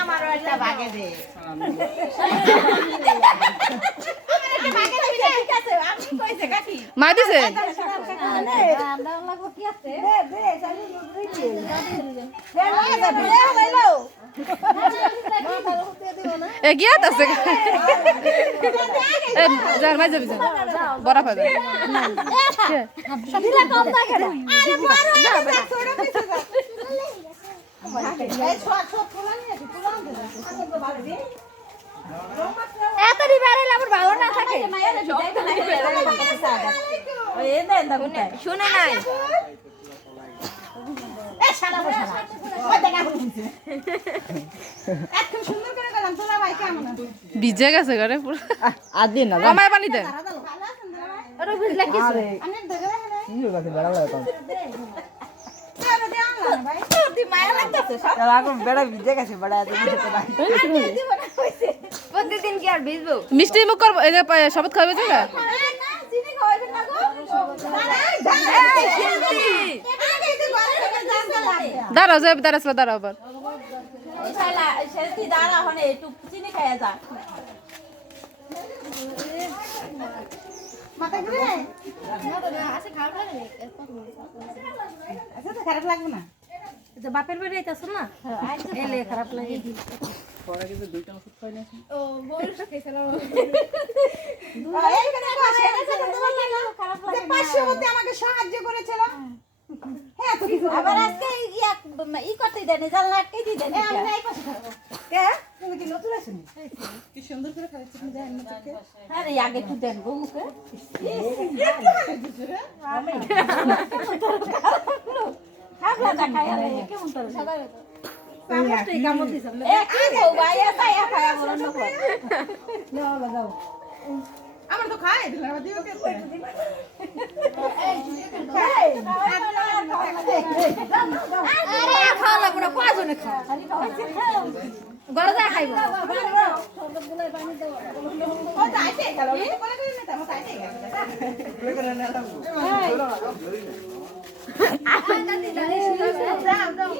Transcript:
আমারও একটা ভাগে দে মা দিছে এগিয়াত আছে যার মাই যাবি বড় ফাদা দিলা কম না কেন আরে বড় ছোট কিছু এই ছোট ছোট ফুলান নিয়ে ফুলান দে এত দিবারে আমার ভালো না থাকে শুনে নাই এ শালা বসা ওই দেখা হইছে এত সুন্দর করে গেলাম তোলা ভাই কেমন ভিজে গেছে ঘরে পুরো আদিন না কমায় পানি দেন আরে বুঝলা কি আমি দেখে না কি হলো কাছে বেড়া লাগতো আরে দে আনলা ভাই দি মায়া লাগতেছে সব এখন বেড়া ভিজে গেছে বেড়া আদিন খেতে না দিব না কইছে প্রতিদিন কি আর ভিজবো মিষ্টি মুখ করব এই যে শপথ খাবে তো না চিনি খাওয়াবেন না গো এই শিল্পী দাঁড়াও যে দাঁড়াও আবার এই শালা শিল্পী দাঁড়া হনে একটু চিনি খায়া যা মাথা ঘুরে আচ্ছা তো খারাপ লাগবে না বাপের বাড়ি আইতাছ না এলে খারাপ লাগে পরে কিন্তু দুইটা ওষুধ খাই না এইখানে বসে খারাপ লাগে 500 মধ্যে আমাকে সাহায্য করেছিল হ্যাঁ তো কিছু আবার আজকে ই করতে দেন জানলা আটকে দি দেন আমি নাই পাশে খাবো কে তুমি কি নতুন আসেনি কি সুন্দর করে খাচ্ছিস তুমি জানেন না তোকে আরে আগে একটু দেন গো মুখে খাবলা না খায়া লাগে কেমন তোর সবাই সমস্ত কামড় দিছ এ কি গো ভাইয়া খায়া খায়া বলো না নাও লাগাও আমার তো খায় দিলা আমার দিও কে আরে খাওয়া লাগবে না কয়জনে খাও খালি খাও গড় যা খাইবো ও যাইতে গেল বলে কই না তো যাইতে গেল বলে করে না লাগবো যাও যাও